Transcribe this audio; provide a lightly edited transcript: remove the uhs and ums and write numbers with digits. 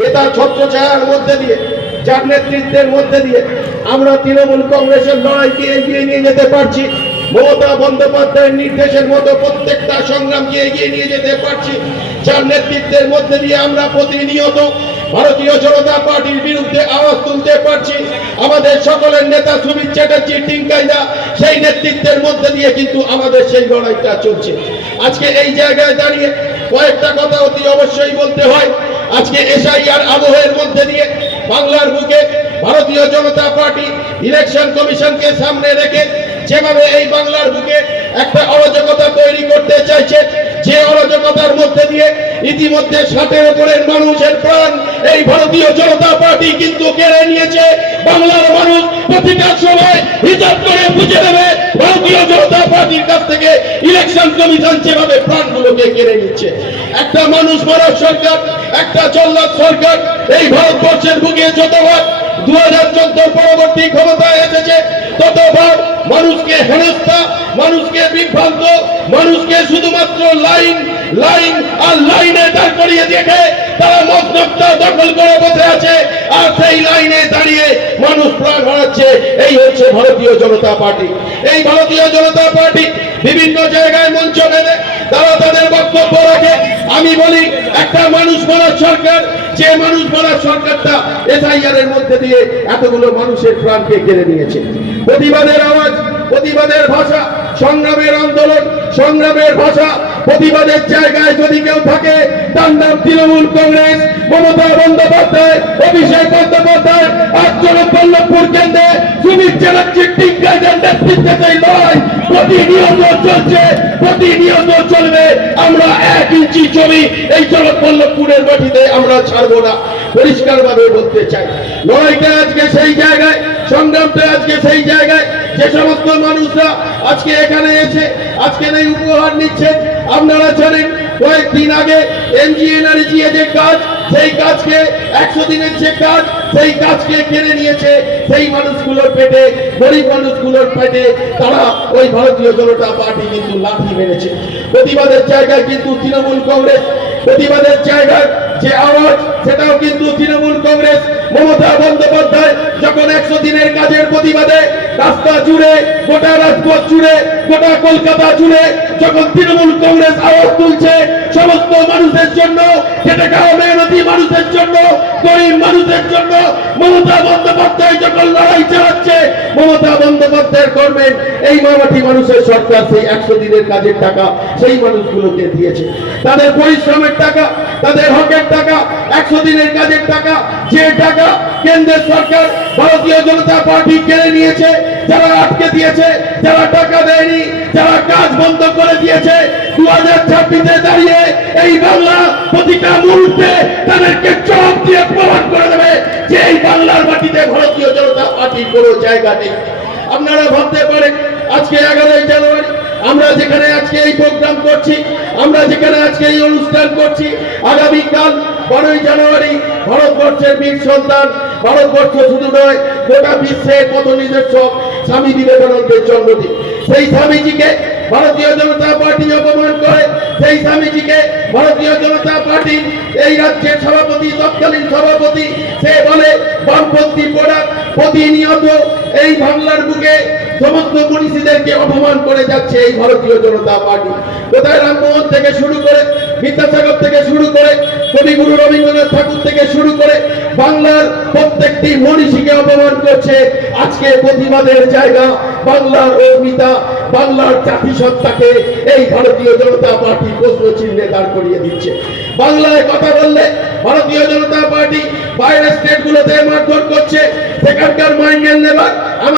নেতা ছত্রছায়ার মধ্যে দিয়ে, যার নেতৃত্বের মধ্যে দিয়ে আমরা তৃণমূল কংগ্রেসের লড়াইকে এগিয়ে নিয়ে যেতে পারছি। মমতা বন্দ্যোপাধ্যায়ের নির্দেশের মতো প্রত্যেকটা সংগ্রামকে এগিয়ে নিয়ে যেতে পারছি, যার নেতৃত্বের মধ্যে দিয়ে আমরা প্রতিনিয়ত ভারতীয় জনতা পার্টির বিরুদ্ধে আওয়াজ তুলতে পারছি। আমাদের সকলের নেতা সুমিত চ্যাটার্জি টিঙ্কাইদা সেই নেতৃত্বের মধ্যে দিয়ে কিন্তু আমাদের সেই লড়াইটা চলছে। আজকে এই জায়গায় দাঁড়িয়ে কয়েকটা কথা অতি অবশ্যই বলতে হয়। আজকে এসআইআর আবহের মধ্যে দিয়ে বাংলার বুকে ভারতীয় জনতা পার্টি ইলেকশন কমিশনকে সামনে রেখে যেভাবে এই বাংলার বুকে একটা অরাজকতা তৈরি করতে চাইছে, যে অরাজকতার মধ্যে দিয়ে ইতিমধ্যে 60-এর উপরের মানুষের প্রাণ এই ভারতীয় জনতা পার্টি কিন্তু কেড়ে নিয়েছে। বাংলার মানুষ প্রতিটা সময় হিসাব করে বুঝে নেবে ভারতীয় জনতা পার্টির কাছ থেকে ইলেকশন কমিশন যেভাবে প্রাণগুলোকে কেড়ে নিচ্ছে। একটা মানুষ মারার সরকার, একটা জল্লাদ সরকার এই ভারতবর্ষের বুকে যতবার 2014 পরবর্তী ক্ষমতায় এসেছে ততবার মানুষকে হেনস্থা, মানুষকে বিভ্রান্ত, মানুষকে শুধুমাত্র লাইন লাইন আর লাইনে দাঁড় করিয়ে রেখে তারা মতলবটা দখল করে বসে আছে, আর সেই লাইনে দাঁড়িয়ে মানুষ প্রাণ হারাচ্ছে। এই হচ্ছে ভারতীয় জনতা পার্টি। এই ভারতীয় জনতা পার্টি বিভিন্ন জায়গায় মঞ্চ বেঁধে তারা তাদের বক্তব্য রাখে। আমি বলি, একটা মানুষ মারার সরকার, যে মানুষ মারার সরকারটা এসআইআর এর মধ্যে দিয়ে এতগুলো মানুষের প্রাণকে কেড়ে নিয়েছে। প্রতিবাদের আওয়াজ, প্রতিবাদের ভাষা, সংগ্রামের আন্দোলন, সংগ্রামের ভাষা, প্রতিবাদের জায়গায় যদি কেউ থাকে তার নাম তৃণমূল কংগ্রেস, মমতা বন্দ্যোপাধ্যায়, অভিষেক বন্দ্যোপাধ্যায়, আর জনবল্লভপুর কেন্দ্রে সুমিত চ্যাটার্জির টিঙ্কাইদার নেতৃত্বে লড়াই প্রতিনিয়ত চলছে, প্রতিনিয়ত চলবে। আমরা 1 ইঞ্চি জমি এই জনবল্লভপুরের মাটিতে আমরা ছাড়বো না, পরিষ্কার ভাবে বলতে চাই। লড়াইটা আজকে সেই জায়গায়, সংগ্রামটা আজকে সেই জায়গায় যে সমস্ত মানুষরা আজকে এখানে এসে আজকে এই উপহার নিচ্ছেন। আপনারা জানেন কয়েকদিন আগে এনজিএনআরজি যে কাজ, সেই কাজকে 100 দিনের যে কাজ, সেই কাজকে কেড়ে নিয়েছে। সেই মানুষগুলোর পেটে, গরিব মানুষগুলোর পেটে তারা ওই ভারতীয় জনতা পার্টি কিন্তু লাঠি মেরেছে। প্রতিবাদের জায়গায় কিন্তু তৃণমূল কংগ্রেস, প্রতিবাদের জায়গায় যে আওয়াজ সেটাও কিন্তু তৃণমূল কংগ্রেস। মমতা বন্দ্যোপাধ্যায় যখন 100 দিনের কাজের প্রতিবাদে রাস্তা জুড়ে, গোটা রাজপথ জুড়ে, গোটা কলকাতা জুড়ে যখন তৃণমূল কংগ্রেস আওয়াজ তুলছে সমস্ত মানুষের জন্য, খেটে খাওয়া মেহনতি মানুষের জন্য, গরিব মানুষের জন্য, মমতা বন্দ্যোপাধ্যায় যখন লড়াই চালাচ্ছে, মমতা বন্দ্যোপাধ্যায়ের গভর্নমেন্ট এই মামাটি মানুষের সরকার সেই 100 দিনের কাজের টাকা সেই মানুষগুলোকে দিয়েছে। তাদের পরিশ্রমের টাকা, তাদের হকের টাকা, 100 দিনের কাজের টাকা, যে টাকা কেন্দ্রের সরকার ভারতীয় জনতা পার্টি কেড়ে নিয়েছে। যারা আটকে দিয়েছে, যারা টাকা দেয়নি, যারা কাজ বন্ধ করে দিয়েছে, 2026-এ দাঁড়িয়ে এই বাংলা প্রতিটা মুহূর্তে তাদেরকে চোখ দিয়ে প্রমাণ করে দেবে যে এই বাংলার মাটিতে ভারতীয় জনতা পার্টির কোনো জায়গা নেই। আপনারা ভাবতে পারেন আজকে 11ই জানুয়ারি আমরা যেখানে আজকে এই প্রোগ্রাম করছি, আমরা যেখানে আজকে এই অনুষ্ঠান করছি, আগামীকাল 12ই জানুয়ারি ভারতবর্ষের বীর সন্তান, ভারতবর্ষ শুধু নয় গোটা বিশ্বের কত নিজস্ব স্বামী বিবেকানন্দের জন্মদিন। সেই স্বামীজিকে ভারতীয় জনতা পার্টি অপমান করে, সেই স্বামীজিকে ভারতীয় জনতা পার্টি এই রাজ্যের সভাপতি, তৎকালীন সভাপতি, সে বলে বামপন্থী প্রোডাক্ট। প্রতিনিয়ত এই বাংলার বুকে সমস্ত মনীষীদেরকে অপমান করে যাচ্ছে এই ভারতীয় জনতা পার্টি। কোথায় রামমোহন থেকে শুরু করে, বিদ্যাসাগর থেকে শুরু করে, কবিগুরু রবীন্দ্রনাথ ঠাকুর থেকে শুরু করে বাংলার প্রত্যেকটি মনীষীকে অপমান করছে। আজকে প্রতিবাদের জায়গা, বাংলার অস্মিতা, বাংলার জাতিসত্তাকে এই ভারতীয় জনতা পার্টি প্রশ্ন চিহ্নে দাঁড় করিয়ে দিচ্ছে। বাংলায় কথা বললে ভারতীয় জনতা পার্টি বাইরের স্টেটগুলোতে মারধর করছে, সেখানকার মাইন্ড নেবার